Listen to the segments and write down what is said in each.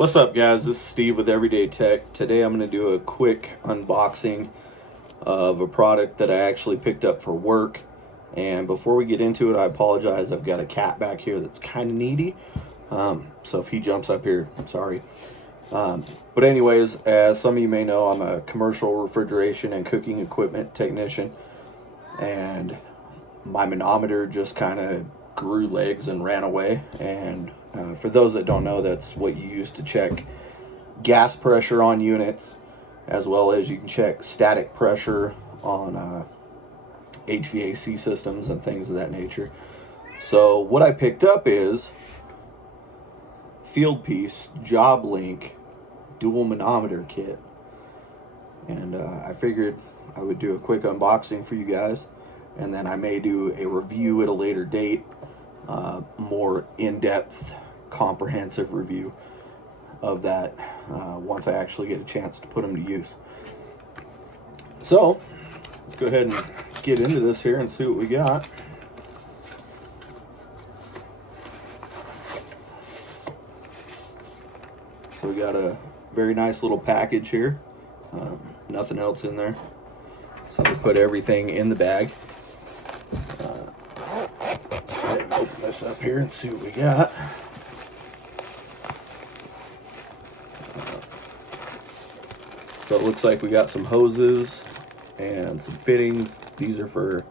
What's up, guys? This is Steve with Everyday Tech. Today I'm going to do a quick unboxing of a product that I actually picked up for work. And before we get into it, I apologize. I've got a cat back here that's kind of needy. So if he jumps up here, I'm sorry. But anyways, as some of you may know, I'm a commercial refrigeration and cooking equipment technician. And my manometer just kind of grew legs and ran away. And for those that don't know, that's what you use to check gas pressure on units, as well as you can check static pressure on HVAC systems and things of that nature. So what I picked up is Fieldpiece Job Link dual manometer kit, and I figured I would do a quick unboxing for you guys, and then I may do a review at a later date, more in-depth, comprehensive review of that once I actually get a chance to put them to use. So let's go ahead and get into this here and see what we got. So we got a very nice little package here, nothing else in there, so we put everything in the bag. Let's go ahead and open this up here and see what we got. So it looks like we got some hoses and some fittings. These are for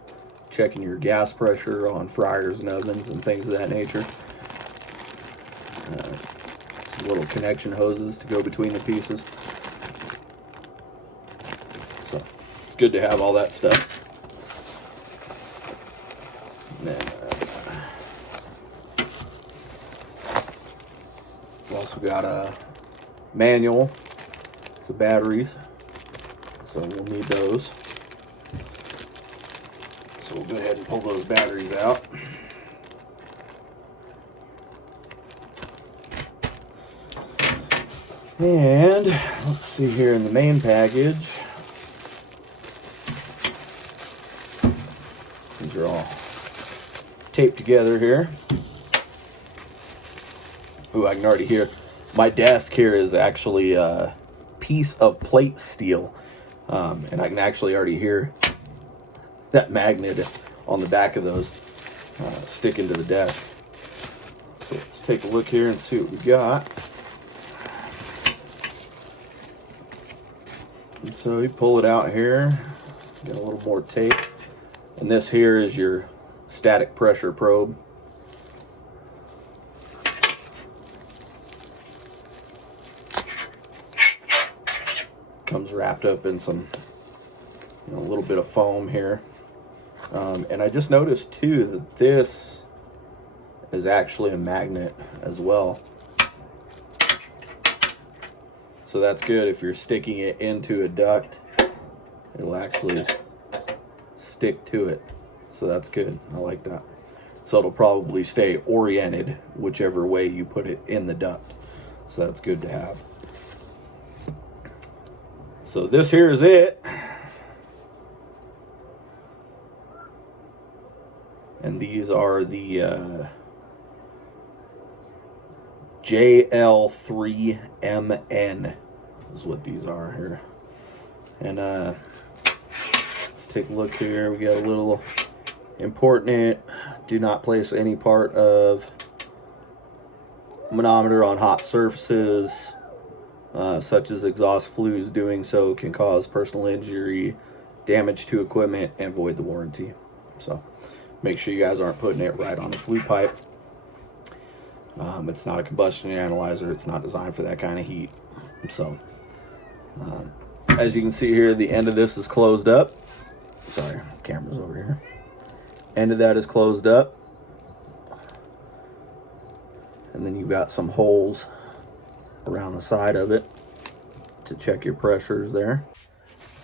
checking your gas pressure on fryers and ovens and things of that nature. Some little connection hoses to go between the pieces. So it's good to have all that stuff. And then we've also got a manual. The batteries, so we'll need those. So we'll go ahead and pull those batteries out. And let's see here in the main package. These are all taped together here. Ooh, I can already hear. My desk here is actually piece of plate steel, and I can actually already hear that magnet on the back of those sticking to the desk. So let's take a look here and see what we got. And so you pull it out here, get a little more tape, and this here is your static pressure probe. Comes wrapped up in some, a little bit of foam here. And I just noticed too that this is actually a magnet as well. So that's good. If you're sticking it into a duct, it'll actually stick to it. So that's good. I like that. So it'll probably stay oriented whichever way you put it in the duct. So that's good to have. So this here is it. And these are the JL3KM2 is what these are here. And let's take a look here. We got a little important: do not place any part of manometer on hot surfaces, such as exhaust flues. Doing so can cause personal injury, damage to equipment, and void the warranty. So make sure you guys aren't putting it right on the flue pipe. It's not a combustion analyzer. It's not designed for that kind of heat. So as you can see here, the end of this is closed up. Sorry, camera's over here. End of that is closed up. And then you've got some holes around the side of it to check your pressures there.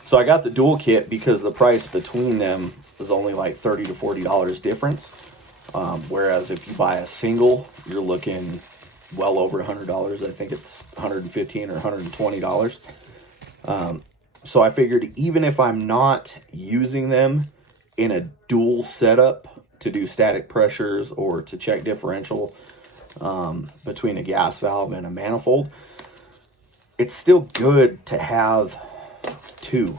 So I got the dual kit because the price between them is only like $30 to $40 difference, whereas if you buy a single, you're looking well over $100. I think it's $115 or $120. So I figured even if I'm not using them in a dual setup to do static pressures or to check differential between a gas valve and a manifold, it's still good to have two.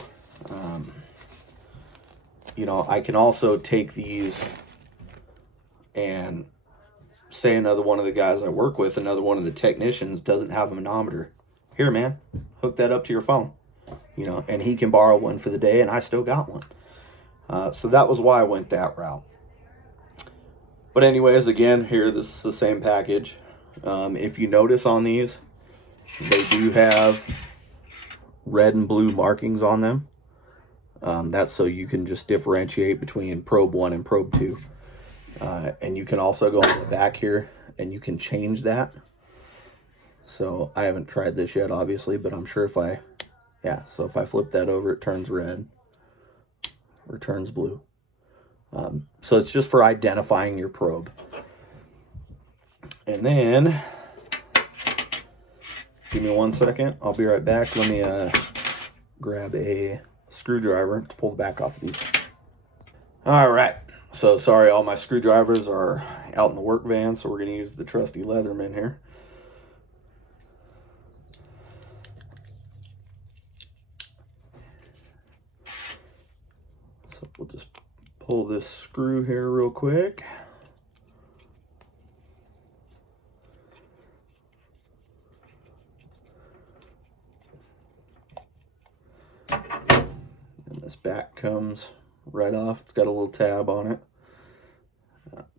You know, I can also take these and say another one of the guys I work with, another one of the technicians doesn't have a manometer. Here, man, hook that up to your phone. You know, and he can borrow one for the day, and I still got one. So that was why I went that route. But anyways, again, here, this is the same package. If you notice on these, they do have red and blue markings on them. That's so you can just differentiate between probe 1 and probe 2. And you can also go on the back here and you can change that. So I haven't tried this yet, obviously, but I'm sure if I flip that over, it turns red or turns blue. So it's just for identifying your probe. And then, give me 1 second. I'll be right back. Let me grab a screwdriver to pull the back off of these. All right. So sorry, all my screwdrivers are out in the work van, so we're going to use the trusty Leatherman here. So we'll just pull this screw here real quick. And this back comes right off. It's got a little tab on it.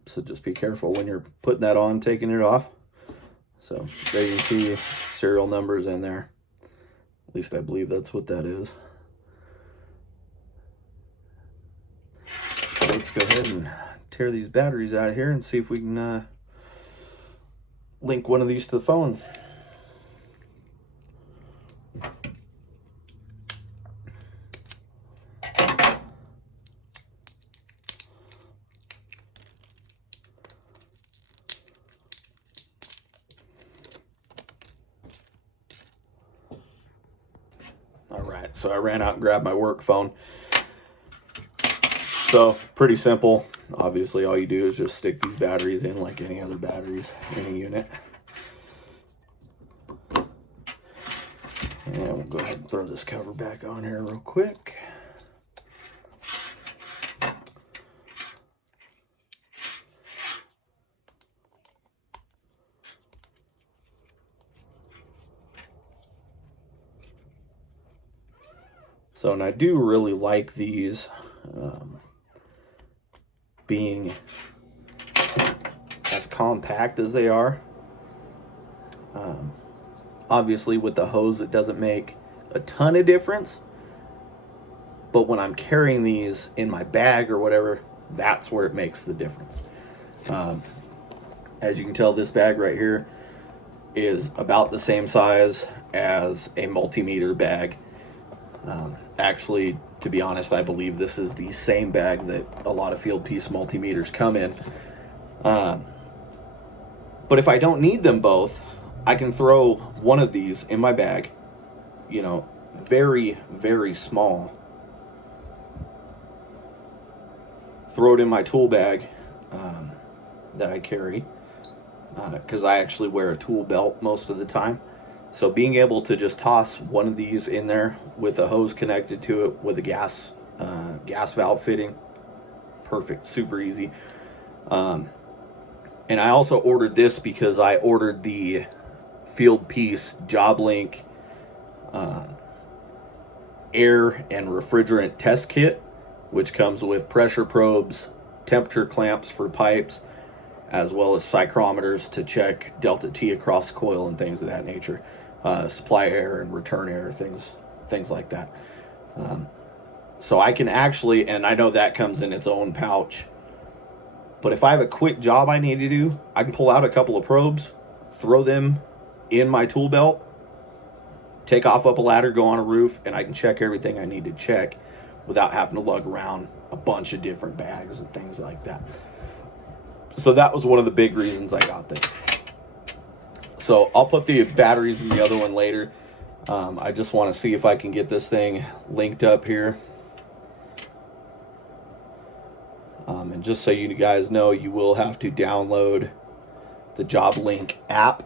So just be careful when you're putting that on, taking it off. So there you can see serial numbers in there. At least I believe that's what that is. So let's go ahead and tear these batteries out of here and see if we can link one of these to the phone. All right, so I ran out and grabbed my work phone. So pretty simple. Obviously, all you do is just stick these batteries in like any other batteries in a unit. And we'll go ahead and throw this cover back on here real quick. So, and I do really like these being as compact as they are. Obviously, with the hose, it doesn't make a ton of difference. But when I'm carrying these in my bag or whatever, that's where it makes the difference. As you can tell, this bag right here is about the same size as a multimeter bag. Actually, to be honest, I believe this is the same bag that a lot of Fieldpiece multimeters come in. But if I don't need them both, I can throw one of these in my bag, you know, very, very small. Throw it in my tool bag that I carry, because I actually wear a tool belt most of the time. So being able to just toss one of these in there with a hose connected to it with a gas valve fitting, perfect, super easy. And I also ordered this because I ordered the Fieldpiece JobLink air and refrigerant test kit, which comes with pressure probes, temperature clamps for pipes, as well as psychrometers to check delta T across the coil and things of that nature. Supply air and return air, things like that. So I can actually, and I know that comes in its own pouch, but if I have a quick job I need to do, I can pull out a couple of probes, throw them in my tool belt, take off up a ladder, go on a roof, and I can check everything I need to check without having to lug around a bunch of different bags and things like that. So that was one of the big reasons I got this. So I'll put the batteries in the other one later. I just want to see if I can get this thing linked up here. And just so you guys know, you will have to download the JobLink app.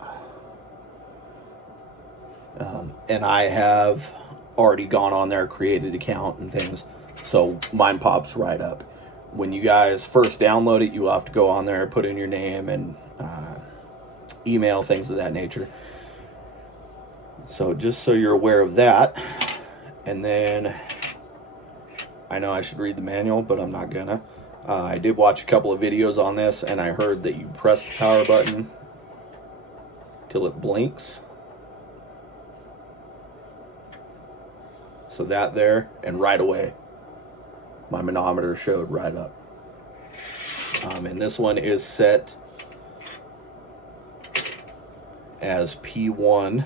And I have already gone on there, created an account and things, so mine pops right up. When you guys first download it, you will have to go on there, put in your name and email, things of that nature. So just so you're aware of that. And then I know I should read the manual, but I'm not gonna. I did watch a couple of videos on this, and I heard that you press the power button till it blinks. So that there, and right away, my manometer showed right up. And this one is set as P1.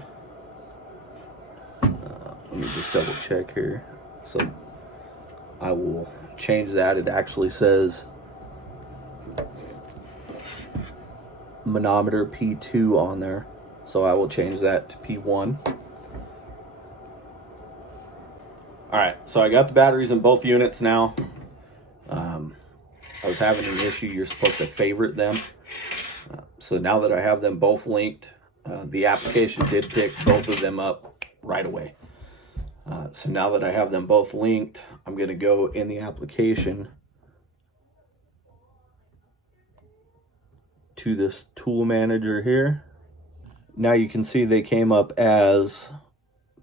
Let me just double check here. So I will change that. It actually says manometer P2 on there. So I will change that to P1. Alright, so I got the batteries in both units now. I was having an issue. You're supposed to favorite them. So now that I have them both linked, the application did pick both of them up right away. So now that I have them both linked, I'm going to go in the application to this tool manager here. Now you can see they came up as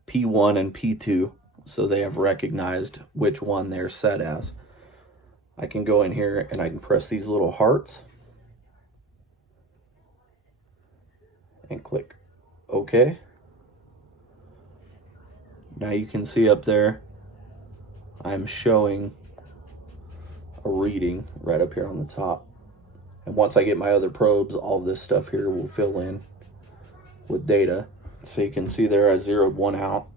P1 and P2. So they have recognized which one they're set as. I can go in here and I can press these little hearts and click OK. Now you can see up there, I'm showing a reading right up here on the top. And once I get my other probes, all this stuff here will fill in with data. So you can see there I zeroed one out.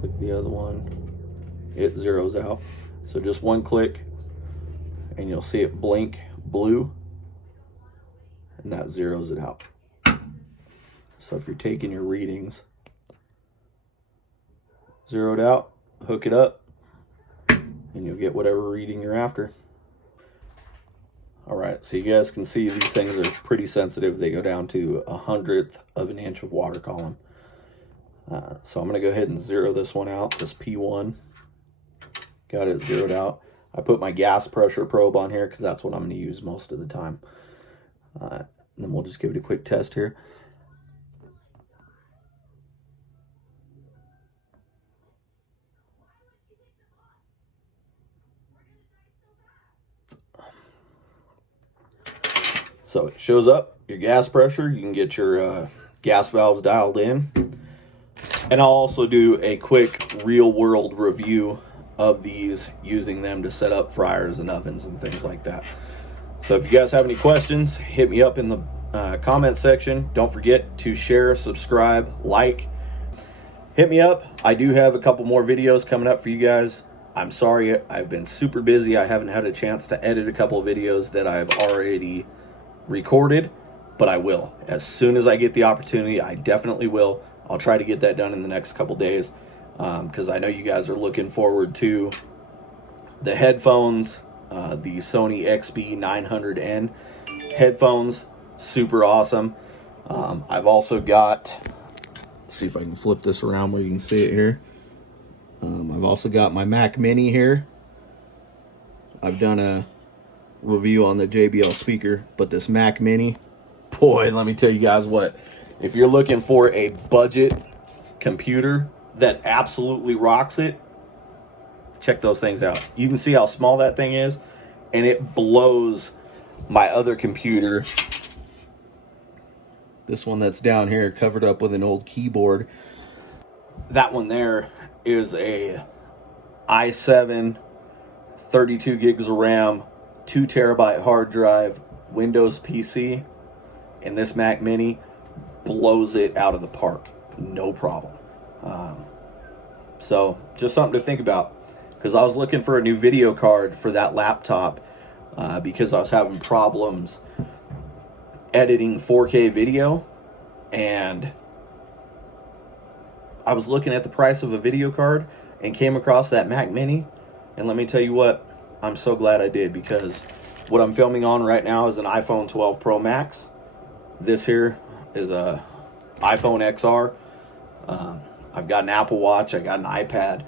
Click the other one, it zeroes out. So just one click and you'll see it blink blue, and that zeroes it out. So if you're taking your readings, zero it out, hook it up, and you'll get whatever reading you're after. All right, so you guys can see these things are pretty sensitive. They go down to 1/100th of an inch of water column. So I'm going to go ahead and zero this one out, this P1. Got it zeroed out. I put my gas pressure probe on here because that's what I'm going to use most of the time. And then we'll just give it a quick test here. So it shows up your gas pressure. You can get your gas valves dialed in. And I'll also do a quick real world review of these, using them to set up fryers and ovens and things like that. So if you guys have any questions, hit me up in the comment section. Don't forget to share, subscribe, like. Hit me up. I do have a couple more videos coming up for you guys. I'm sorry, I've been super busy. I haven't had a chance to edit a couple of videos that I've already recorded, but I will. As soon as I get the opportunity, I definitely will. I'll try to get that done in the next couple days, because I know you guys are looking forward to the headphones, the Sony XB900N headphones. Super awesome. I've also got, let's see if I can flip this around where you can see it here. I've also got my Mac Mini here. I've done a review on the JBL speaker, but this Mac Mini, boy, let me tell you guys what. If you're looking for a budget computer that absolutely rocks it, check those things out. You can see how small that thing is, and it blows my other computer. This one that's down here covered up with an old keyboard. That one there is a i7, 32 gigs of RAM, 2 terabyte hard drive, Windows PC, and this Mac Mini blows it out of the park, no problem. So just something to think about, because I was looking for a new video card for that laptop because I was having problems editing 4K video, and I was looking at the price of a video card and came across that Mac Mini, and let me tell you what, I'm so glad I did, because What I'm filming on right now is an iPhone 12 Pro Max. This here is a iPhone XR. I've got an Apple Watch, I got an iPad.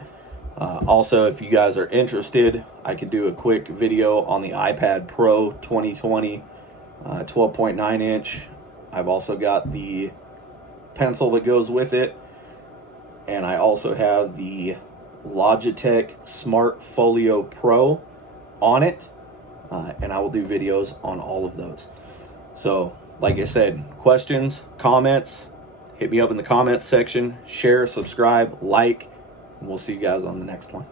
Also, if you guys are interested, I could do a quick video on the iPad Pro 2020 12.9 inch. I've also got the pencil that goes with it, and I also have the Logitech Smart Folio Pro on it, and I will do videos on all of those. So like I said, questions, comments, hit me up in the comments section, share, subscribe, like, and we'll see you guys on the next one.